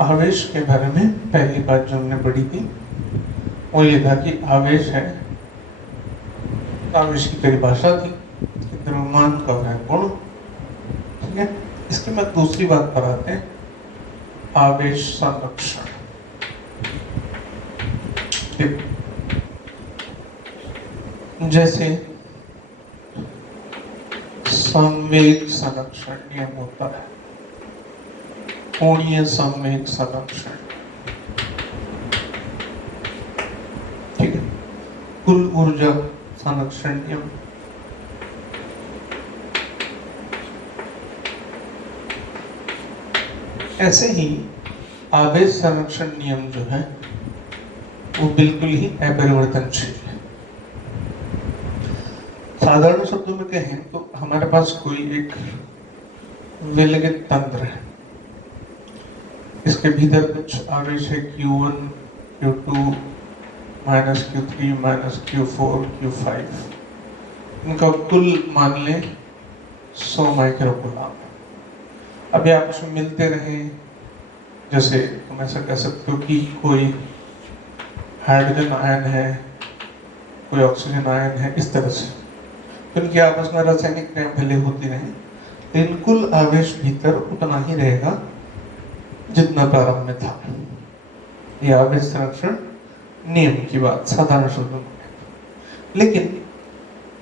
आवेश के बारे में पहली बात जो हमने पढ़ी थी वो ये था कि आवेश है, आवेश की परिभाषा थी कि द्रव्यमान का है गुण। ठीक है, इसकी मैं दूसरी बात पर आते हैं, आवेश संरक्षण। जैसे संवेग संरक्षण नियम होता है, कोणीय संवेग संरक्षण, ठीक है, कुल ऊर्जा संरक्षण नियम, ऐसे ही आवेश संरक्षण नियम जो है वो बिल्कुल ही अपरिवर्तनशील है। साधारण शब्दों में कहें तो हमारे पास कोई एक विलगित तंत्र है, इसके भीतर कुछ आवेश है Q1, Q2, minus Q3, minus Q4, Q5, इनका कुल मान लें 100 माइक्रोकूलम। अभी आपस में मिलते रहे, जैसे तुम ऐसा कह सकते हो कि कोई हाइड्रोजन आयन है, कोई ऑक्सीजन आयन है, इस तरह से तो इनकी आपस में रासायनिक क्रिया भले होती रहे, लेकिन कुल आवेश भीतर उतना ही रहेगा जितना प्रारंभ में था। यह आवेश संरक्षण नियम की बात साधारण शब्दों में। लेकिन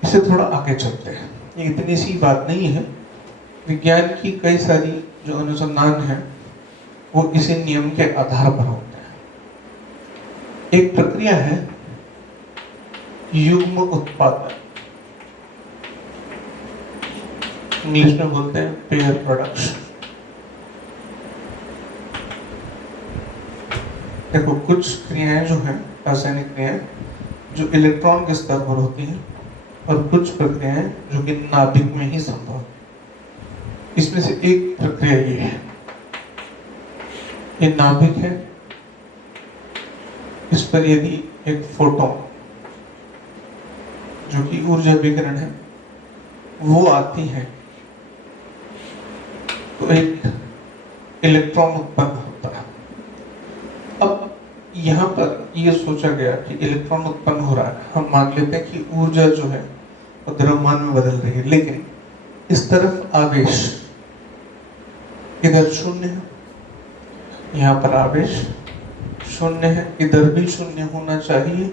इसे थोड़ा आगे चलते हैं, ये इतनी सी बात नहीं है। विज्ञान की कई सारी जो अनुसंधान है वो इसी नियम के आधार पर होते हैं। एक प्रक्रिया है युग्म उत्पादन, इंग्लिश में बोलते हैं पेयर प्रोडक्शन। देखो, कुछ क्रियाएं जो हैं, रासायनिक क्रियाएं जो इलेक्ट्रॉन के स्तर पर होती हैं, और कुछ प्रक्रियाएं जो कि नाभिक में ही संभव है। इसमें से एक प्रक्रिया ये है, ये नाभिक है, इस पर यदि एक फोटोन जो कि ऊर्जा विकिरण है वो आती है तो एक इलेक्ट्रॉन उत्पन्न होता है। अब यहाँ पर यह सोचा गया कि इलेक्ट्रॉन उत्पन्न हो रहा है, हम मान लेते हैं कि ऊर्जा जो है वो द्रव्यमान में बदल रही है, लेकिन इस तरफ आवेश इधर शून्य है, यहाँ पर आवेश शून्य है, इधर भी शून्य होना चाहिए।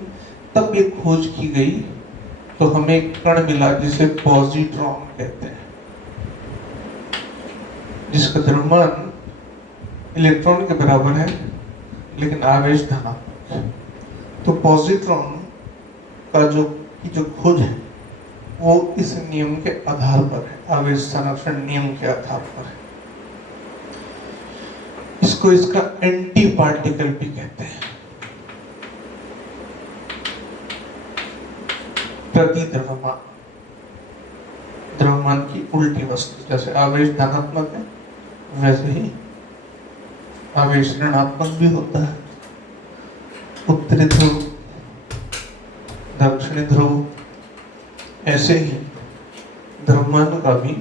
तब ये खोज की गई तो हमें एक कण मिला जिसे पॉजिट्रॉन कहते हैं, जिसका द्रव्यमान इलेक्ट्रॉन के बराबर है लेकिन आवेश धनात्मक है। तो पॉजिट्रॉन का जो खोज है वो इस नियम के आधार पर है, आवेश संरक्षण नियम के आधार पर है। इसको इसका एंटी पार्टिकल भी कहते हैं, प्रति द्रव्यमान, द्रव्यमान की उल्टी वस्तु। जैसे आवेश धनात्मक है वैसे ही आवेश ऋणात्मक भी होता है। उत्तरी ध्रुव, दक्षिणी ध्रुव, ऐसे ही द्रव्यमान का भी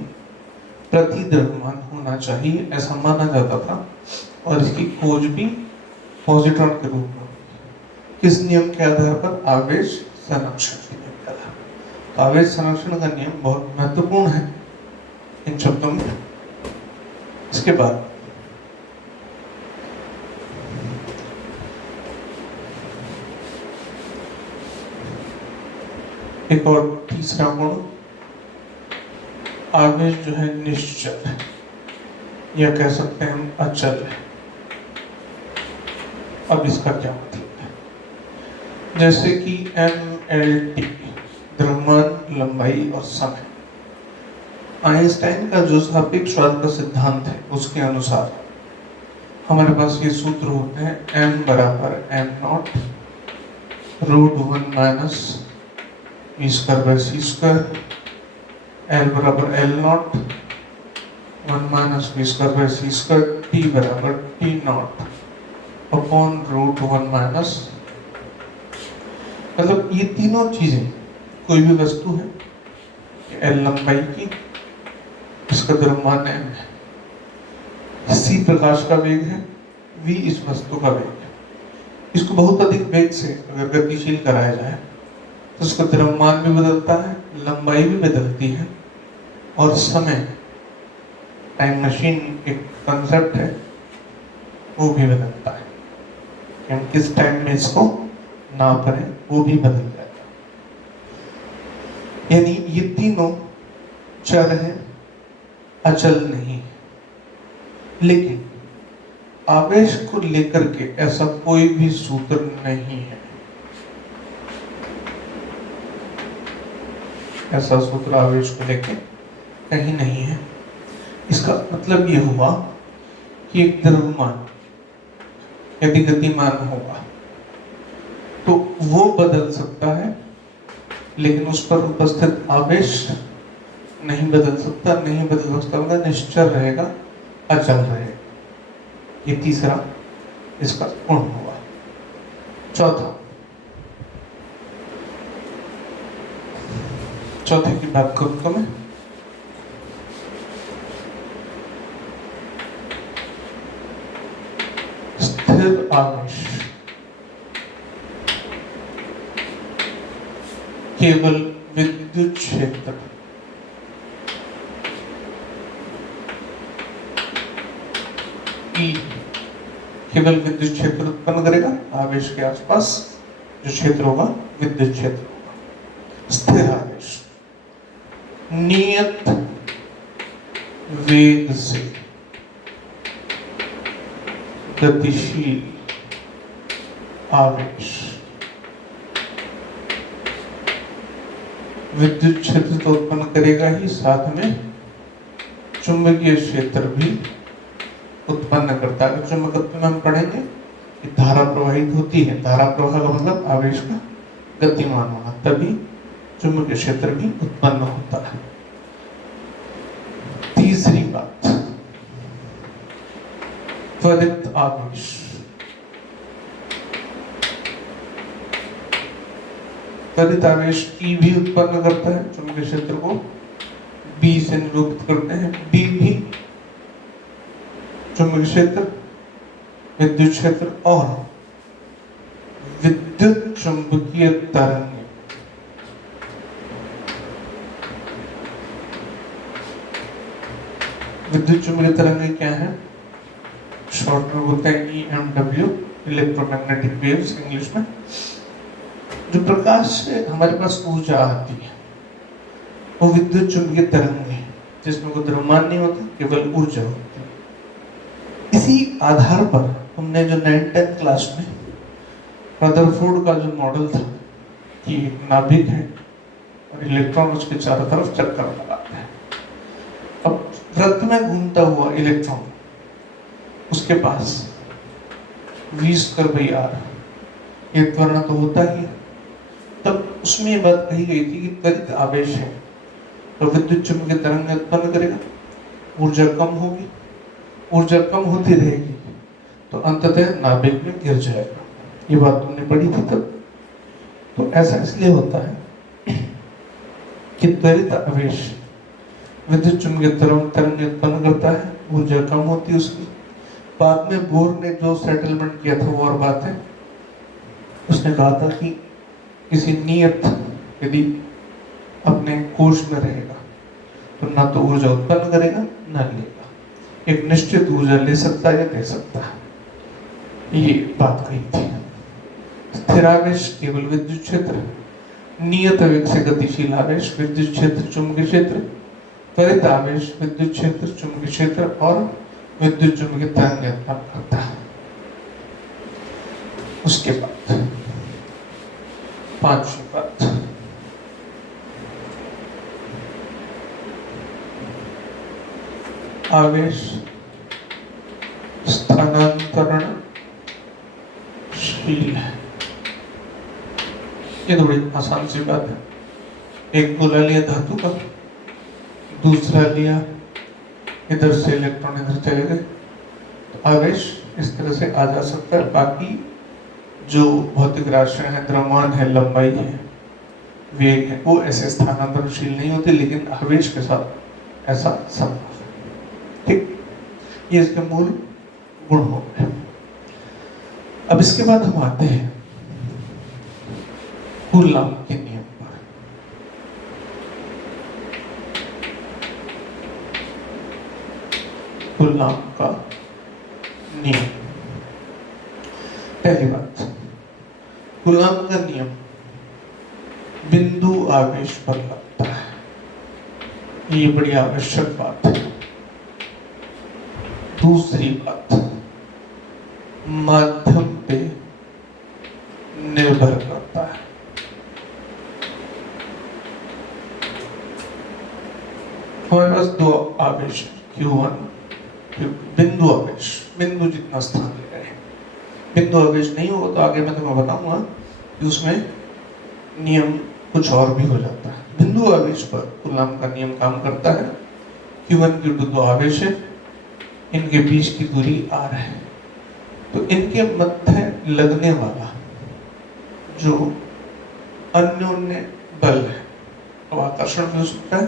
प्रति द्रव्यमान होना चाहिए, ऐसा माना जाता था। और इसकी खोज भी पॉजिट्रॉन के रूप में। किस नियम के आधार पर? आवेश संरक्षण के नियम के आधार पर। आवेश संरक्षण का नियम बहुत महत्वपूर्ण है इन शब्दों में। इसके बाद एक और तीसरा गुण, आवेश जो है निश्चल है, या कह सकते हैं हम अचल है। अब इसका क्या मतलब है? जैसे कि MLT, द्रव्यमान, लंबाई और समय। आइंस्टाइन का जो सापेक्षवाद का सिद्धांत है उसके अनुसार हमारे पास ये सूत्र होते हैं, m बराबर m0 √1 माइनस v²/c², l बराबर l0 1 माइनस v²/c², t बराबर t0 अपॉन √1 माइनस। मतलब ये तीनों चीजें, कोई भी वस्तु है, l लंबाई की, इसका द्रव्यमान m है, c प्रकाश का वेग है, v इस वस्तु का वेग है। इसको बहुत अधिक वेग से अगर गतिशील कराया जाए तो उसका द्रव्यमान भी बदलता है, लंबाई भी बदलती है, और समय, टाइम मशीन एक कंसेप्ट है, वो भी बदलता है कि हम किस टाइम में इसको नाप रहे हैं, वो भी बदल जाएगा। यानी ये तीनों चर हैं, अचल नहीं है। लेकिन आवेश को लेकर के ऐसा कोई भी सूत्र नहीं है, ऐसा सूत्र आवेश को लेकर कहीं नहीं है। इसका मतलब ये हुआ कि एक द्रव्यमान यदि गतिमान होगा तो वो बदल सकता है, लेकिन उस पर उपस्थित आवेश नहीं बदल सकता। नहीं बदल सकता मतलब निश्चल रहेगा, अचल रहेगा। ये तीसरा इसका गुण हुआ। चौथे की बात करूं तो मैं स्थिर आवेश केवल विद्युत क्षेत्र E केवल विद्युत क्षेत्र उत्पन्न करेगा। आवेश के आसपास जो क्षेत्र होगा विद्युत क्षेत्र होगा। स्थिर आवेश नियत वेग से गतिशील आवेश विद्युत क्षेत्र तो उत्पन्न करेगा ही, साथ में चुंबकीय क्षेत्र भी उत्पन्न करता है। चुंबकत्व में हम पढ़ेंगे कि धारा प्रवाहित होती है, धारा प्रवाह का मतलब आवेश का गतिमान होना, तभी चुंबकीय क्षेत्र भी उत्पन्न होता है। तीसरी बात, त्वरित आवेश त्वरित आवेश ई भी उत्पन्न करता है, चुंबकीय क्षेत्र को बी से निरूपित करते हैं। बी भी चुंबकीय क्षेत्र, विद्युत क्षेत्र और विद्युत चुंबकीय तरंग। विद्युत चुंबकीय तरंग क्या है? शॉर्ट में बोलते हैं EMW, इलेक्ट्रोमैग्नेटिक वेव्स इंग्लिश में। जो प्रकाश से हमारे पास ऊर्जा आती है वो विद्युत चुंबकीय तरंग है, जिसमें कोई द्रव्यमान नहीं होता, केवल ऊर्जा होती है। इसी आधार पर हमने जो 9th-10th क्लास में रदरफोर्ड का जो मॉडल था कि एक नाभिक है और इलेक्ट्रॉन उसके चारों तरफ चक्कर लगाते हैं। अब वृत्त में घूमता हुआ इलेक्ट्रॉन उसके पास v²r ये त्वरण तो होता ही है। तब उसमें ये बात कही गई थी कि त्वरित आवेश है तो विद्युत चुंबकीय तरंग उत्पन्न करेगा, ऊर्जा कम होगी, ऊर्जा कम होती रहेगी तो अंततः नाभिक में गिर जाएगा। ये बात तुमने पढ़ी थी तब। तो ऐसा इसलिए होता है कि त्वरित आवेश विद्युत चुंबकीय तरंग उत्पन्न करता है, ऊर्जा कम होती है उसकी। बाद में बोर ने जो सेटलमेंट किया था वो और बात है। उसने कहा था कि किसी नियत यदि अपने कोश में रहेगा तो ना तो ऊर्जा उत्पन्न करेगा ना लेगा, एक निश्चित ऊर्जा ले सकता है या दे सकता है। ये बात कही थी। स्थिर आवेश केवल विद्युत क्षेत्र, नियत वेग से गतिशील आवेश विद्युत क्षेत्र चुंबकीय क्षेत्र, त्वरित आवेश विद्युत क्षेत्र चुंबकीय क्षेत्र और विद्युत चुंबकीय तरंग उत्पन्न करता है। उसके बाद पांचवी बात, आवेश स्थानांतरणशील है। ये थोड़ी आसान सी बात है। एक गोला लिया धातु का, दूसरा लिया, इधर से इलेक्ट्रॉन इधर चले गए तो आवेश इस तरह से आ जा सकता है। बाकी जो भौतिक राशियां हैं, द्रव्यमान है, लंबाई है, वेग है, वो ऐसे स्थानांतरणशील नहीं होते, लेकिन आवेश के साथ ऐसा संभव है। ठीक, ये इसके मूल गुण हो गए। अब इसके बाद हम आते हैं कूलॉम के नियम पर। कूलॉम का नियम, पहली बात, कूलॉम का नियम बिंदु आवेश पर लगता है, ये बड़ी आवश्यक बात है। दूसरी बात, माध्यम पे निर्भर करता है। हमारे पास दो आवेश Q1, बिंदु आवेश, बिंदु जितना स्थान ले रहे हैं। बिंदु आवेश नहीं होगा तो आगे मैं तुम्हें बताऊंगा कि उसमें नियम कुछ और भी हो जाता है। बिंदु आवेश पर कूलॉम का नियम काम करता है। Q1 Q2 दो आवेश है, इनके बीच की दूरी r है, तो इनके मध्य लगने वाला जो अन्योन्य बल है, तो आकर्षण भी हो सकता है,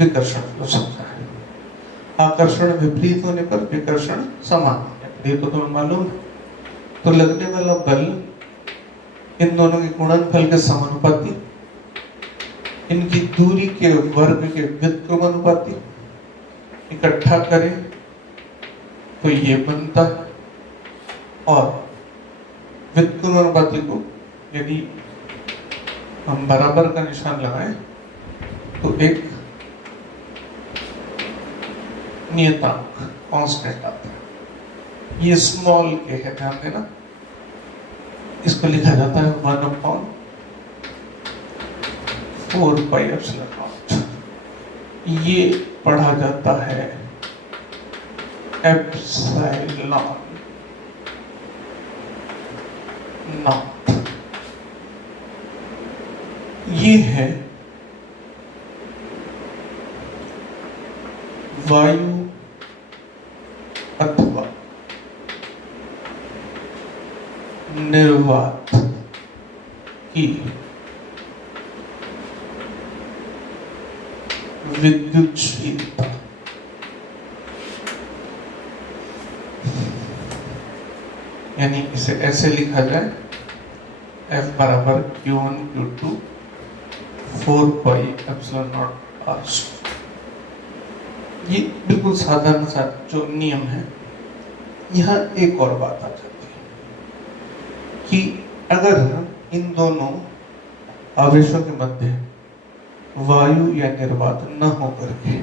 विकर्षण भी हो सकता है। आकर्षण विपरीत होने पर विकर्षण समान होने पर, ये तो तुम्हें मालूम है। तो लगने वाला बल इन दोनों के गुणनफल के समानुपाती, इनकी दूरी के वर्ग के व्युत्क्रमानुपाती, इकट्ठा करें तो ये बनता है। और व्युत्क्रमानुपाती को यदि हम बराबर का निशान लगाएं तो एक नियतांक कांस्टेंट आता है, ये स्मॉल के है, ध्यान देना। इसको लिखा जाता है 1/4πε0। ये पढ़ा जाता है एप्सिलॉन नॉट। ये है वायु अथवा निर्वात की विद्युतशीलता। यानी इसे ऐसे लिखा जाए, F बराबर Q1 Q2 4πε0r। ये बिल्कुल साधारण सा जो नियम है। यहाँ एक और बात आ जाती है कि अगर इन दोनों आवेशों के मध्य वायु या निर्वात न हो करके,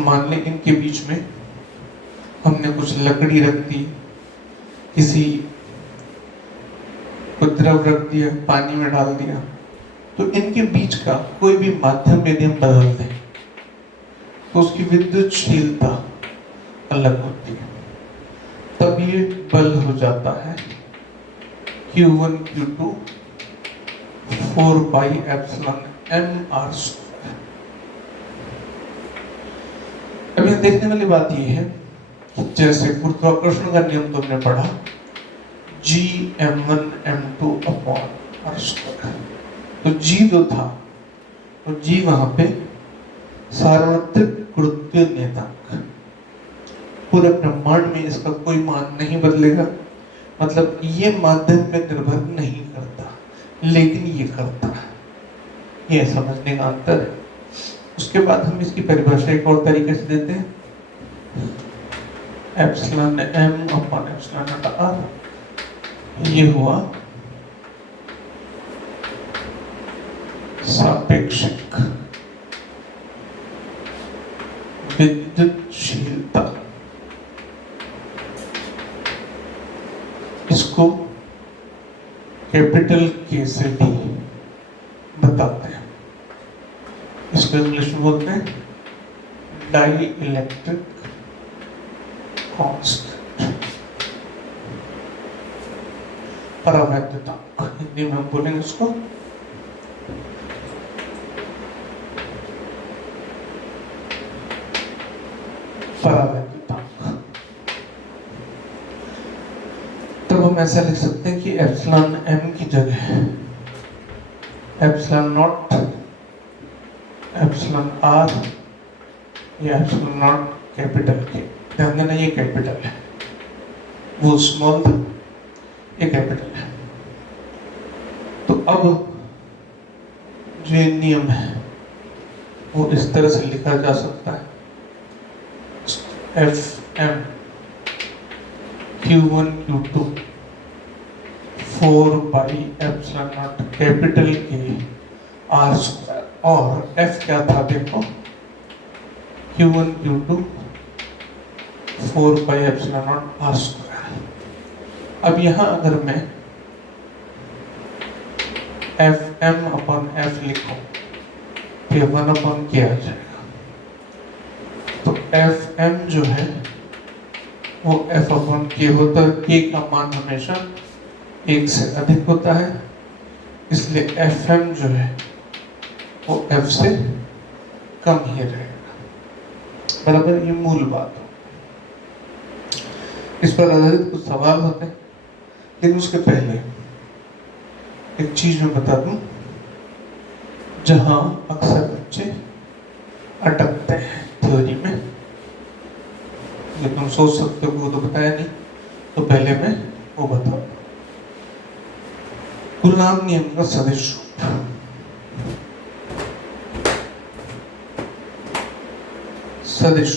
मान लें इनके बीच में हमने कुछ लकड़ी रख दी, किसी को द्रव रख दिया, पानी में डाल दिया, तो इनके बीच का कोई भी माध्यम यदि हम बदल दें तो उसकी विद्युतशीलता अलग होती है। तब ये बल हो जाता है Q1 Q2 4πε0mr²। अब यहाँ देखने वाली बात ये है कि जैसे गुरुत्वाकर्षण का नियम तुमने पढ़ा, Gm1m2/r², तो G जो था तो G वहां पे सार्वत्रिक गुरुत्वीय नियतांक, पूरे ब्रह्मांड में इसका कोई मान नहीं बदलेगा। मतलब ये माध्यम पे निर्भर नहीं करता, लेकिन ये करता है। ये समझने का अंतर है। उसके बाद हम इसकी परिभाषा एक और तरीके से देते हैं, εm/ε0r। ये हुआ सापेक्षिक विद्युतशीलता। इसको कैपिटल के से भी बताते हैं। इसको इंग्लिश में बोलते हैं डाई इलेक्ट्रिक कांस्टेंट, परावैद्युतांक। हिंदी में हम बोलेंगे इसको परावैद्युतांक। तब हम ऐसा लिख सकते हैं कि एप्सिलॉन m की जगह एप्सिलॉन नॉट, एप्सिलॉन r या एप्सिलॉन नॉट कैपिटल के। ध्यान देना ये कैपिटल है, वो स्मॉल था, ये कैपिटल है। तो अब जो ये नियम है वो इस तरह से लिखा जा सकता है, F M Q1 Q2 4 by epsilon naught capital के आर स्क्वायर, और एफ क्या था देखो, Q1 Q2 4 by epsilon naught R square. अब यहां अगर मैं एफ एम अपॉन एफ लिखूं तो ये 1 अपॉन के आ जाएगा। तो एफ एम जो है वो एफ अपॉन के होता है, के का मान हमेशा 1 से अधिक होता है, इसलिए एफ एम जो है वो एफ से कम ही रहेगा। बराबर, ये मूल बात हो। इस पर आधारित कुछ सवाल होते हैं, लेकिन उसके पहले एक चीज मैं बता दूं, जहां अक्सर बच्चे अटकते हैं थ्योरी में, जो तुम सोच सकते हो वो तो बताया नहीं, तो पहले मैं वो बताऊं। गुलाम नियम का सदिश रूप, सदिश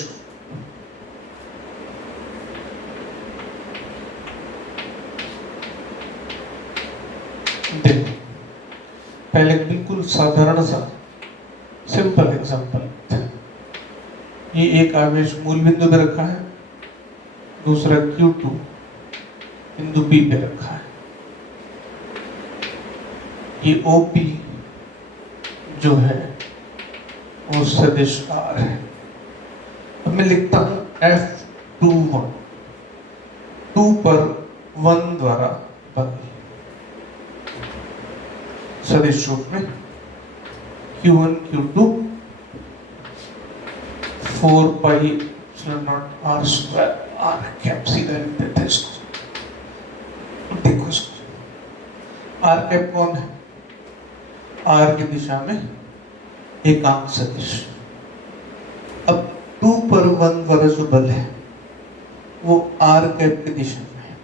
देखो, पहले बिल्कुल साधारण सा सिंपल एग्जांपल, ये एक आवेश मूल बिंदु पे रखा है, दूसरा Q2 बिंदु B पे रखा है, ये OP जो है वो सदिश R है। अब मैं लिखता हूं F21, 2 पर 1 द्वारा बदल, सदिश रूप में Q1 Q2 4 pi epsilon naught R square, R cap सीधा लिख देते हैं इसको। देखो इसको, आर कैप कौन है? आर की दिशा में एकांक सदिश। अब 2 पर 1 द्वारा जो बल है वो आर कैप की दिशा में है।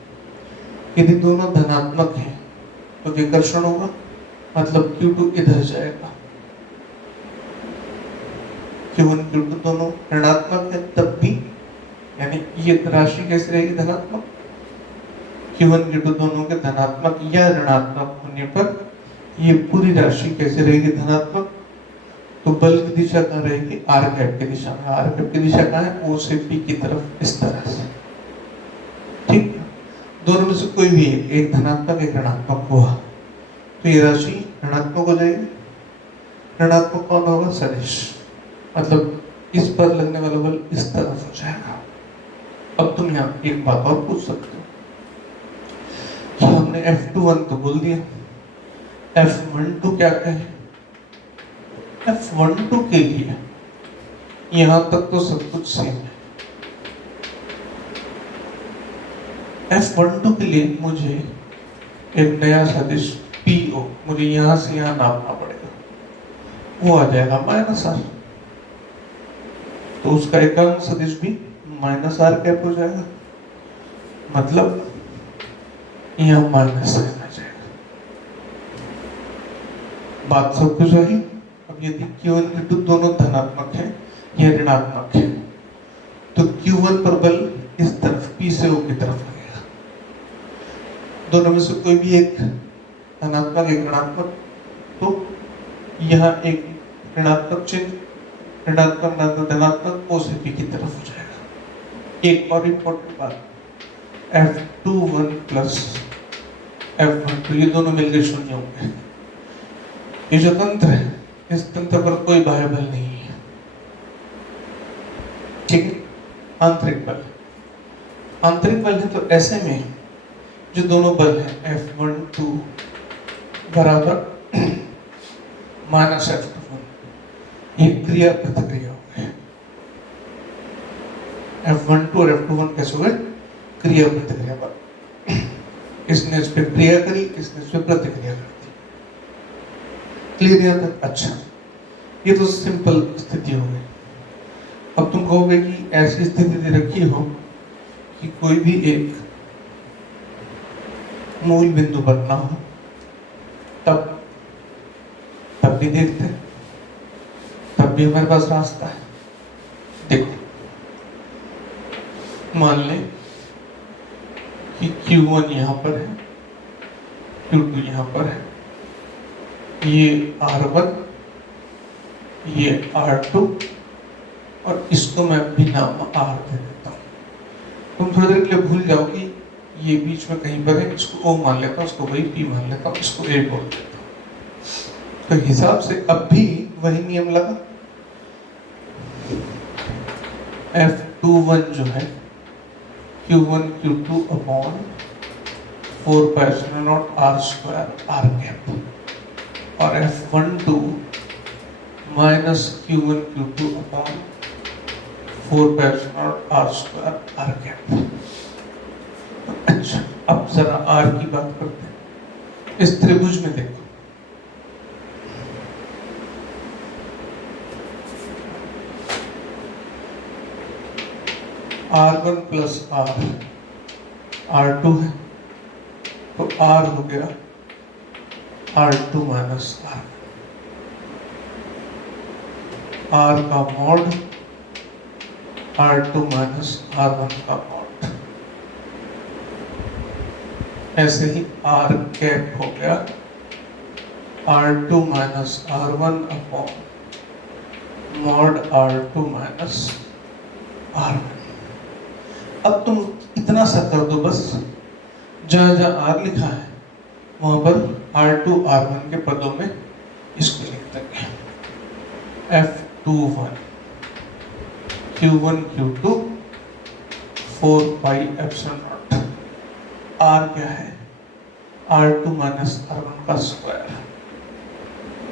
यदि दोनों धनात्मक हैं तो विकर्षण होगा, मतलब Q2 इधर जाएगा, Q1 Q2 दोनों ऋणात्मक है तब भी, यानी ये राशि कैसे रहेगी? धनात्मक। Q1 Q2 दोनों के धनात्मक या ऋणात्मक होने पर ये पूरी राशि कैसे रहेगी? धनात्मक। तो बल की दिशा कहाँ रहेगी? आर कैप की दिशा में। आर कैप की दिशा कहाँ है? O से P की तरफ, इस तरह से। ठीक, दोनों में से कोई भी एक धनात्मक एक ऋणात्मक हुआ तो ये राशि ऋणात्मक हो जाएगी। ऋणात्मक कौन होगा? सदिश, मतलब इस पर लगने वाला बल इस तरफ हो जाएगा। अब तुम यहाँ एक बात और पूछ सकते हो कि हमने F21 तो बोल दिया, F12 क्या कहें? F12 के लिए यहां तक तो सब कुछ सेम है। F12 के लिए मुझे एक नया सदिश PO मुझे यहां से यहां नापना पड़ेगा, वो आ जाएगा -R। तो उसका एकांक सदिश भी -R कैप हो जाएगा, मतलब यहां माइनस आ जाएगा। बात सब कुछ रही। अब यदि Q1 Q2 दोनों धनात्मक है या ऋणात्मक है तो Q1 पर बल इस तरफ P से O की तरफ लगेगा। दोनों में से कोई भी एक धनात्मक एक ऋणात्मक, तो यहाँ एक ऋणात्मक चिन्ह, ऋणात्मक धनात्मक O से P की तरफ हो जाएगा। एक और इम्पोर्टेंट बात, F21 प्लस F12 ये दोनों मिलकर शून्य होंगे। ये जो तंत्र है इस तंत्र पर कोई बाह्य बल नहीं है, ठीक है? आंतरिक बल, आंतरिक बल है। तो ऐसे में जो दोनों बल हैं F12 बराबर -F21, ये क्रिया प्रतिक्रिया हो गए। F12 और F21 कैसे हुए? क्रिया प्रतिक्रिया पर, इसने इस पर क्रिया करी, इसने इस पर प्रतिक्रिया कर दी। क्लियर यहाँ तक? अच्छा, ये तो सिंपल स्थिति हो गई। अब तुम कहोगे कि ऐसी स्थिति दे रखी हो कि कोई भी एक मूल बिंदु बनना हो तब भी देखते हैं, तब भी हमारे पास रास्ता है। देखो मान लें कि Q1 यहाँ पर है, Q2 यहाँ पर है, ये R1, ये R2 और इसको मैं भी नाम R दे देता हूँ। तुम थोड़ी देर के लिए भूल जाओ कि ये बीच में कहीं पर है, इसको O मान लेता हूँ, इसको वही P मान लेता हूँ, इसको A बोल देता हूँ। तो हिसाब से अब भी वही नियम लगा, F21 जो है Q1 Q2 upon 4πε0 R square R cap, और F12 minus Q1 Q2 upon 4πε0 R square R cap. अच्छा, अब जरा R की बात करते हैं। इस त्रिभुज में देखो, R1 प्लस R2 है, तो R हो गया R2 माइनस R का मॉड R2 माइनस R1 का मॉड। ऐसे ही R कैप हो गया R2 minus R1 upon mod R2 minus R1। अब तुम इतना सा कर दो बस, जहां जहां R लिखा है वहां पर R2 R1 के पदों में इसको लिख देंगे, F21 Q1 Q2 4πε0। R क्या है? R2 माइनस R1 का square,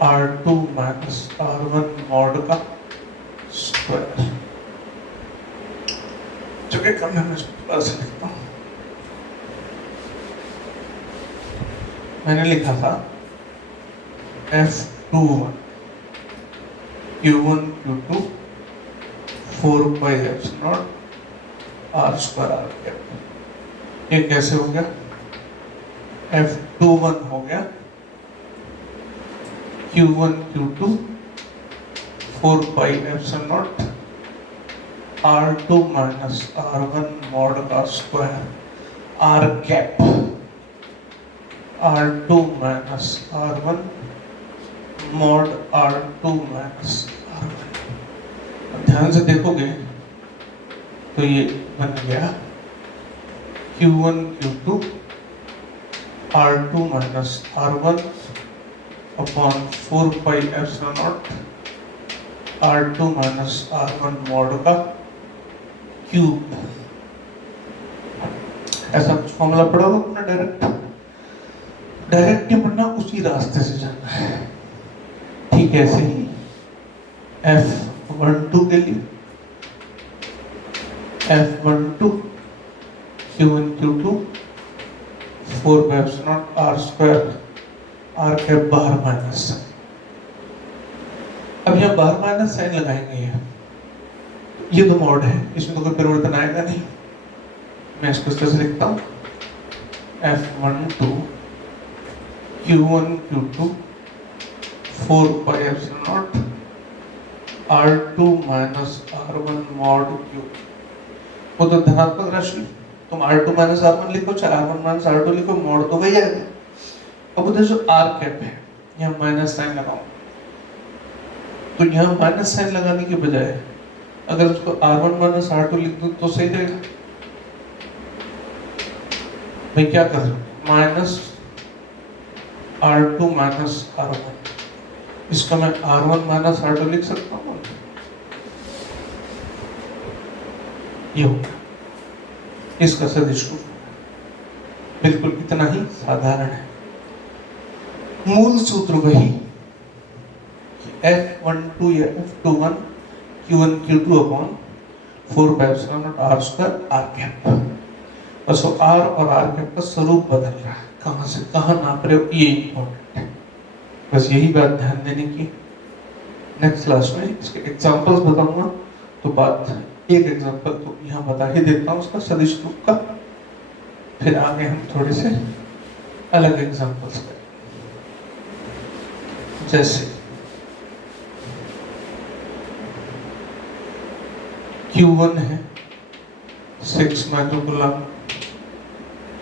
R2 minus R1 mod का स्क्वायर। जगह कम है, मैं से लिखता हूँ। मैंने लिखा था F21 Q1 Q2 4πε0 R square R cap. ये कैसे हो गया? F21 हो गया Q1 Q2 4πε0 R2 minus R1 mod का square R cap, R2 minus R1 mod R2 minus R1। ध्यान से देखोगे तो ये बन गया Q1 Q2 R2 minus R1 upon 4πε0 R2 minus R1 mod का क्यूब। ऐसा कुछ फॉर्मूला पढ़ा होगा अपना, डायरेक्ट नहीं पढ़ना, उसी रास्ते से जाना है। ठीक है, ऐसे ही F12 के लिए F12 Q1 Q2 4πε0 R square R cap बाहर माइनस। अब यहाँ बाहर माइनस साइन लगाएंगे, ये तो मॉड है, इसमें तो कोई परिवर्तन आएगा नहीं। मैं इसको इस तरह से लिखता हूँ F12 Q1 Q2 4πε0 R2 minus R1 mod cube. वो तो धनात्मक राशि, तुम R2 माइनस R1 लिखो चाहे R1 माइनस R2 लिखो, मॉड तो वही आएगा। अब उधर जो R कैप है, यहाँ माइनस साइन लगाओ, तो यहाँ माइनस साइन लगाने के बजाय अगर उसको R1 माइनस R2 लिख दूं तो सही रहेगा। मैं क्या कर रहा हूँ, माइनस R2 माइनस R1, इसका मैं R1 माइनस R2 लिख सकता हूँ। ये हो गया इसका सदिश रूप, बिल्कुल इतना ही साधारण है। मूल सूत्र वही F12 या F21 Q1 Q2 upon 4πε0 R square R cap. बस वो R और R कैप का स्वरूप बदल रहा है, कहाँ से कहाँ नाप रहे हो, ये इम्पोर्टेंट है। बस यही बात ध्यान देने की। नेक्स्ट क्लास में इसके एग्जांपल्स बताऊंगा, तो बात एक एग्जांपल तो यहाँ बता ही देता हूँ उसका सदिश रूप का, फिर आगे हम थोड़े से अलग एग्जांपल्स करें। जैसे Q1 है 6 माइक्रोकूलम,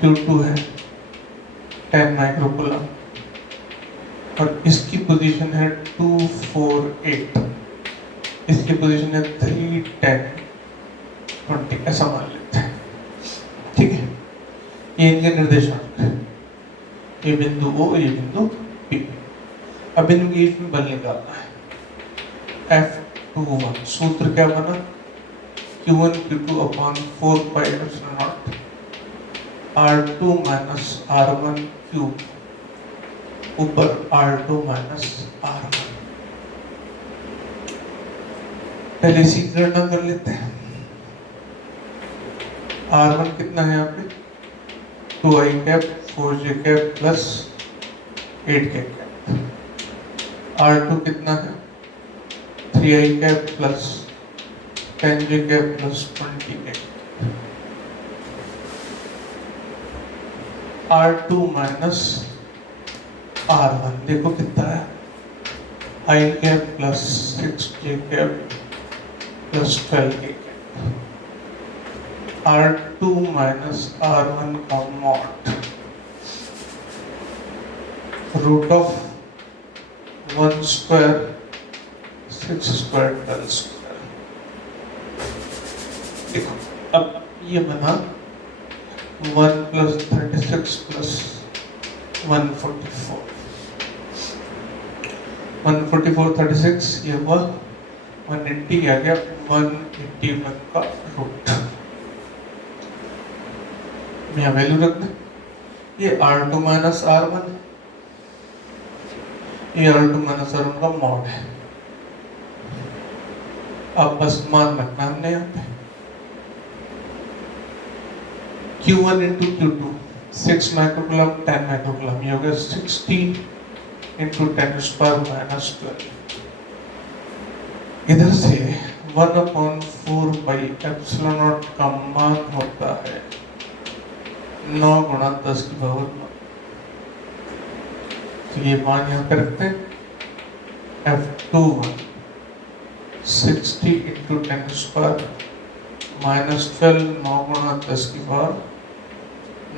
Q2 है 10 माइक्रोकूलम और इसकी पोजीशन है 2, 4, 8, इसकी पोजीशन है 3, 10, 20, ऐसा मान लेते हैं। ठीक है, ये इनके निर्देशांक है, ये बिंदु O, ये बिंदु P। अब इनके बीच में बल निकालना है F21। सूत्र क्या बना? Q1 Q2 upon 4 pi epsilon not R2 minus R1 cube ऊपर R2 माइनस R1। पहले इसी की गणना कर लेते हैं। R1 कितना है यहाँ पे? 2i cap 4j cap plus 8k cap. R2 कितना है? 3i cap plus 10j cap plus 20k। R2 minus R1 देखो कितना है? i cap plus 6j cap plus 12k cap. R2 minus R1 का mod root of 1 square 6 square 12 square. देखो अब ये बना 1 प्लस 36 प्लस 144। 144 36 ये हुआ 180 आ गया 181 का रूट। यहाँ वैल्यू रख दें। ये R2 माइनस R1 है, ये R2 माइनस R1 का मॉड है। अब बस मान रखना हमने यहाँ पे Q1 into Q2 6 microcoulomb 10 microcoulomb, ये हो गया 16 इंटू 10 स्क्वायर माइनस 12। इधर से 1/4 पाई एप्सिलॉन नॉट का मान होता है 9 गुणा 10 की पावर 9। तो ये मान यहाँ पे रखते हैं। F21 60 इंटू 10 स्क्वायर माइनस 12, 9 गुणा 10 की पावर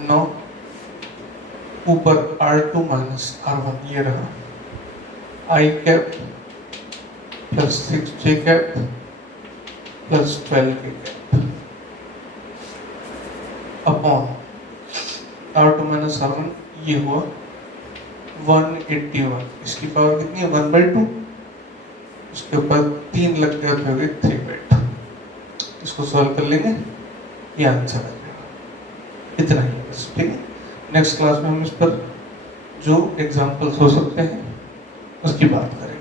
9। ऊपर R2 माइनस R1 ये रहा i cap plus 6j cap plus 12k cap upon R2 minus R1 ये हुआ 181। इसकी पावर कितनी है? 1/2। उसके ऊपर 3 लग गया तो हो गई 3/2। इसको सॉल्व कर लेंगे, ये आंसर आ जाएगा। इतना ही बस। ठीक है, नेक्स्ट क्लास में हम इस पर जो एग्जाम्पल्स हो सकते हैं उसकी बात करेंगे।